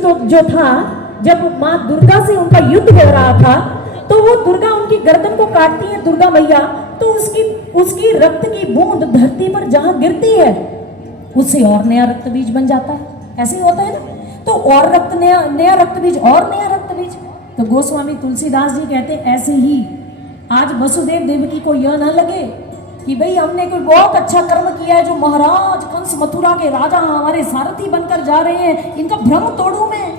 तो जो था, जब माँ दुर्गा से उनका युद्ध हो रहा था, तो वो दुर्गा उनकी गर्दन को काटती है, दुर्गा मैया, तो उसकी रक्त की बूंद धरती पर जहां गिरती है, उससे और नया रक्त बीज बन जाता है। ऐसे ही होता है ना, तो और रक्त, नया रक्त बीज और नया रक्त बीज। तो गोस्वामी तुलसीदास जी कहते हैं, ऐसे ही आज वसुदेव देवकी को यह ना लगे कि भाई हमने कोई बहुत अच्छा कर्म किया है, जो महाराज कंस मथुरा के राजा हमारे सारथी बनकर जा रहे हैं, इनका भ्रम तोड़ू मैं,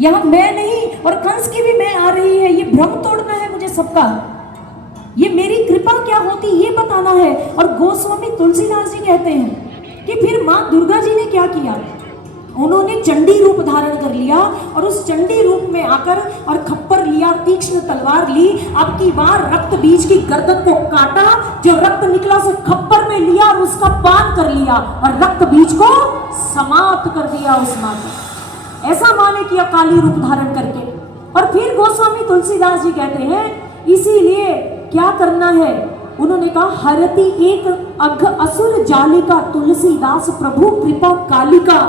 यहाँ मैं नहीं और कंस की भी मैं आ रही है, ये भ्रम तोड़ना है मुझे सबका, ये मेरी कृपा क्या होती ये बताना है। और गोस्वामी तुलसीदास जी कहते हैं कि फिर माँ दुर्गा जी ने क्या किया, उन्होंने चंडी रूप धारण कर लिया और उस चंडी रूप में आकर और खप्पर लिया, तीक्ष्ण तलवार ली, अब की बार रक्त बीज की गर्दन को काटा, जो रक्त निकला उसे खप्पर में लिया और उसका पान कर लिया और रक्त बीज को समाप्त कर दिया उस माँ को। ऐसा माँ ने किया काली रूप धारण करके। और फिर गोस्वामी तुलसीदास जी कहते हैं, इसीलिए क्या करना है, उन्होंने कहा, हरति एक अघ असुर जालिका तुलसीदास प्रभु कृपा कालिका।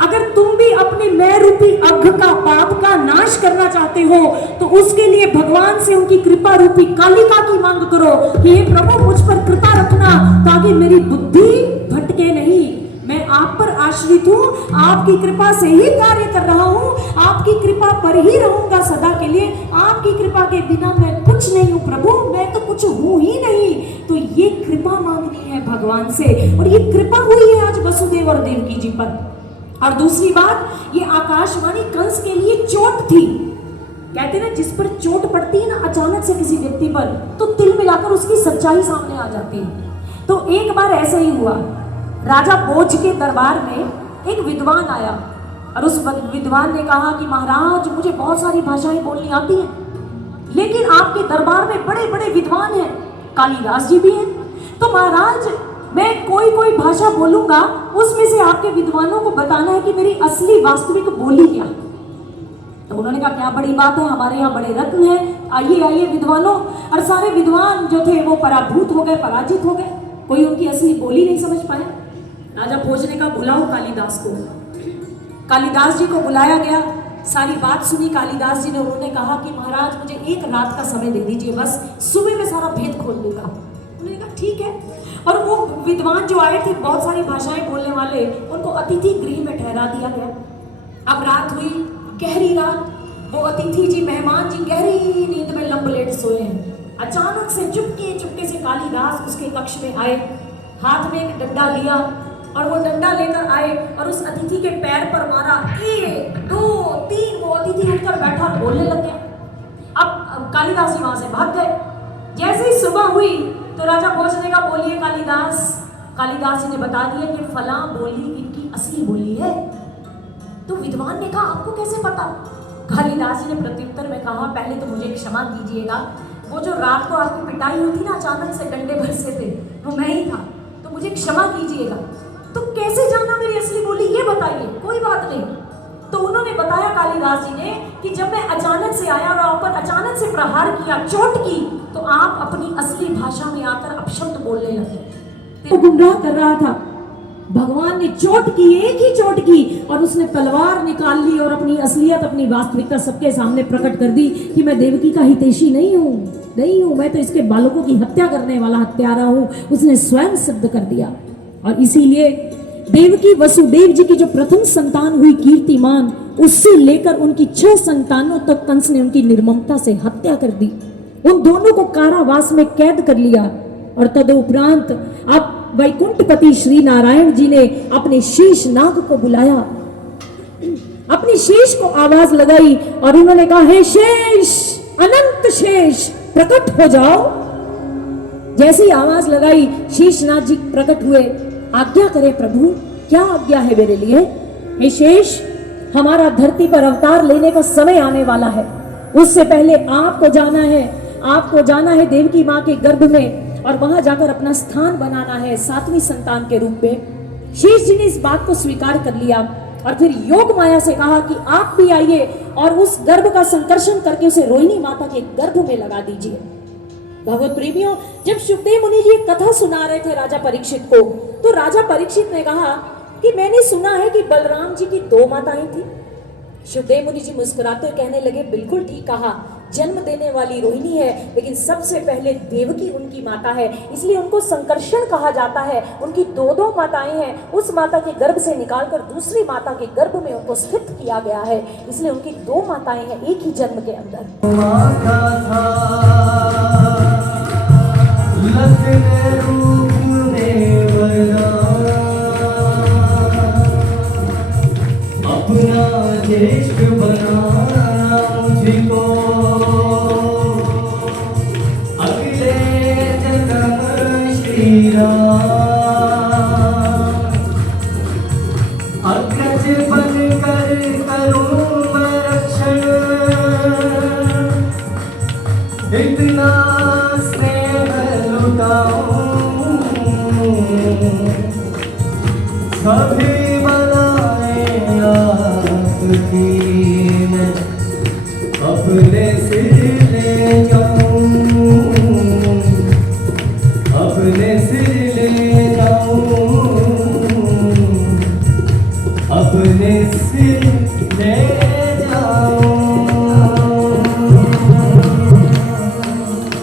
अगर तुम भी अपने मैं रूपी अघ का, पाप का नाश करना चाहते हो, तो उसके लिए भगवान से उनकी कृपा रूपी कालिका की मांग करो कि हे प्रभु मुझ पर कृपा रखना, ताकि मेरी बुद्धि भटके नहीं, मैं आप पर आश्रित हूँ, आपकी कृपा से ही कार्य कर रहा हूँ, आपकी कृपा पर ही रहूंगा सदा के लिए, आपकी कृपा के बिना मैं कुछ नहीं हूँ प्रभु, मैं तो कुछ हूँ ही नहीं। तो ये कृपा मांगनी है भगवान से, और ये कृपा हुई है आज वसुदेव और देवकी जी पर। और दूसरी बात, ये आकाशवाणी कंस के लिए चोट थी। कहते ना, जिस पर चोट पड़ती है ना अचानक से किसी व्यक्ति पर, तो तिल मिलाकर उसकी सच्चाई सामने आ जाती है। तो एक बार ऐसा ही हुआ, राजा भोज के दरबार में एक विद्वान आया और उस विद्वान ने कहा कि महाराज मुझे बहुत सारी भाषाएं बोलनी आती हैं, लेकिन आपके दरबार में बड़े बड़े विद्वान हैं, कालिदास जी भी हैं, तो महाराज मैं कोई भाषा बोलूंगा, उसमें से आपके विद्वानों को बताना है कि मेरी असली वास्तविक बोली क्या है। तो उन्होंने कहा, क्या बड़ी बात है, हमारे यहाँ बड़े रत्न हैं, आइए आइए विद्वानों। और सारे विद्वान जो थे वो पराभूत हो गए, पराजित हो गए, कोई उनकी असली बोली नहीं समझ पाया। राजा भोज ने कहा, बुलाओ कालिदास को। कालिदास जी को बुलाया गया, सारी बात सुनी कालिदास जी ने। उन्होंने कहा कि महाराज मुझे एक रात का समय दे दीजिए, बस सुबह में सारा भेद खोल दूंगा। उन्होंने कहा ठीक है। और वो विद्वान जो आए थे, बहुत सारी भाषाएं बोलने वाले, उनको अतिथि गृह में ठहरा दिया गया। अब रात हुई, गहरी रात, वो अतिथि जी, मेहमान जी गहरी नींद में लंबलेट सोए हैं। अचानक से चुपके चुपके से कालिदास उसके कक्ष में आए, हाथ में एक डंडा लिया और वो डंडा लेकर आए और उस अतिथि के पैर पर मारा, 1 2 3, वो अतिथि उठकर बैठा और बोलने लग गया। अब कालिदास जी वहां से भाग गए। जैसे ही सुबह हुई तो राजा भोज ने कहा, बोलिए कालिदास। कालिदास जी ने बता दिया, ये फला बोली इनकी असली बोली है। तो विद्वान ने कहा, आपको कैसे पता? कालिदास जी ने प्रत्युत्तर में कहा, पहले तो मुझे क्षमा कीजिएगा, वो जो रात को आपकी पिटाई हुई थी ना, अचानक से डंडे बरसे थे, वो मैं ही था, तो मुझे क्षमा कीजिएगा। तो कैसे जाना मेरी असली बोली, ये बताइए। कोई बात नहीं। तो उन्होंने बताया कालिदास जी ने कि जब मैं अचानक से आया और आप पर अचानक से प्रहार किया, चोट की, तो आप अपनी असली भाषा में आकर अपशब्द बोलने लगे। तो गुमराह कर रहा था। भगवान ने चोट की, एक ही चोट की, और उसने तलवार निकाल ली और अपनी असलियत, अपनी वास्तविकता सबके सामने प्रकट कर दी कि मैं देवकी का हितैषी नहीं हूँ, मैं तो इसके बालकों की हत्या करने वाला हत्यारा हूँ। उसने स्वयं सिद्ध कर दिया। और इसीलिए देवकी वसुदेव जी की जो प्रथम संतान हुई कीर्तिमान, उससे लेकर उनकी 6 संतानों तक कंस ने उनकी निर्ममता से हत्या कर दी। उन दोनों को कारावास में कैद कर लिया। और तदुपरांत अब वैकुंठपति श्री नारायण जी ने अपने शेष नाग को बुलाया, अपनी शेष को आवाज लगाई और उन्होंने कहा, हे शेष, अनंत शेष, प्रकट हो जाओ। जैसी आवाज लगाई, शेषनाग जी प्रकट हुए। आज्ञा करे प्रभु, क्या आज्ञा है मेरे लिए? हे शेष, हमारा धरती पर अवतार लेने का समय आने वाला है, उससे पहले आपको जाना है देवकी माँ के गर्भ में और वहां जाकर अपना स्थान बनाना है 7वीं संतान के रूप में। शेष जी ने इस बात को स्वीकार कर लिया और फिर योग माया से कहा कि आप भी आइए और उस गर्भ का संकर्षण करके उसे रोहिणी माता के गर्भ में लगा दीजिए। भगवत प्रेमियों, जब सुखदेव मुनि जी कथा सुना रहे थे राजा परीक्षित को, तो राजा परीक्षित ने कहा कि मैंने सुना है कि बलराम जी की 2 माताएं थी, शुभदेव मुनि जी मुस्कुराते हुए कहने लगे, बिल्कुल ठीक कहा, जन्म देने वाली रोहिणी है, लेकिन सबसे पहले देवकी उनकी माता है, इसलिए उनको संकर्षण कहा जाता है। उनकी दो माताएं हैं, उस माता के गर्भ से निकालकर दूसरी माता के गर्भ में उनको स्थित किया गया है, इसलिए उनकी दो माताएं हैं एक ही जन्म के अंदर। अपना ज्येष्ठ बनाना मुझको अगले जन्म श्री राम, अग्रज बनकर करूं रक्षण, इतना स्नेह लुटाऊं सभी अपने सिर ले जाऊं, अपने सिर ले जाऊं, अपने सिर ले जाऊं।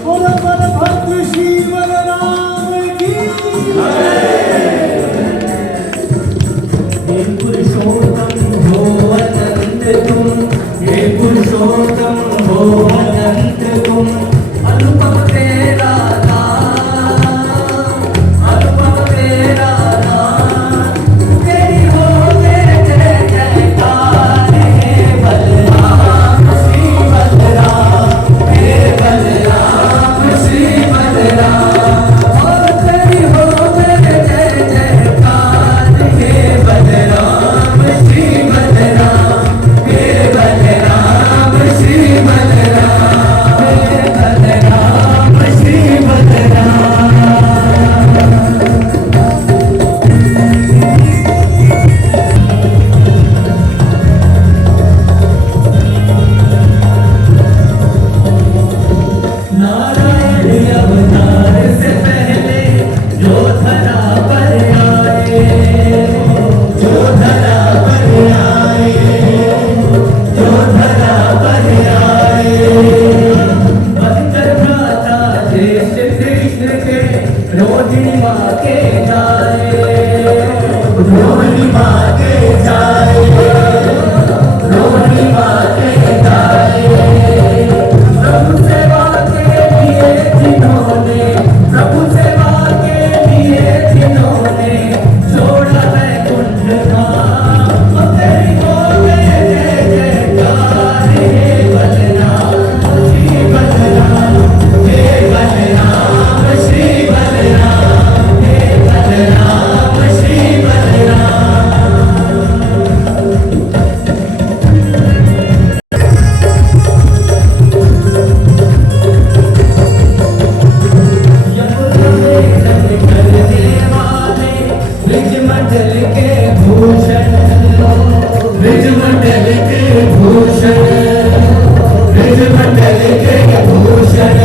बोलो बोलो भक्त श्री बलराम की जय। पुरुषोत्तम हो अनंत तुम, हे पुरुषोत्तम हो अनंत तुम, अनुपम तेरा नाम, अनुपम तेरा नाम, तेरी हो जय जय जयकार, हे बलराम श्री बलराम, हे बलराम श्री बलराम, और तेरी हो जय जय जयकार, हे बलराम श्री बलराम, हे बलराम श्री बलराम, हे बलराम श्री बलराम। नारायण अवतार से पहले जो धरा पर आए, जो धरा पर आए, जो धरा पर आए, बनकर भ्राता ज्येष्ठ कृष्ण के रोहिणी माँ के जाए, रोहिणी माँ के जाए, रोहिणी माँ के जाए, प्रभु सेवा के लिए जिन्होंने, प्रभु सेवा के लिए जिन्होंने छोड़ा है कुंठ धाम, तेरी हो जय जय जयकार, हे बलराम श्री बलराम, हे बलराम श्री बलराम, हे बलराम श्री बलराम। ब्रजमंडल के भूषण, ब्रजमंडल के भूषण, ब्रजमंडल के भूषण,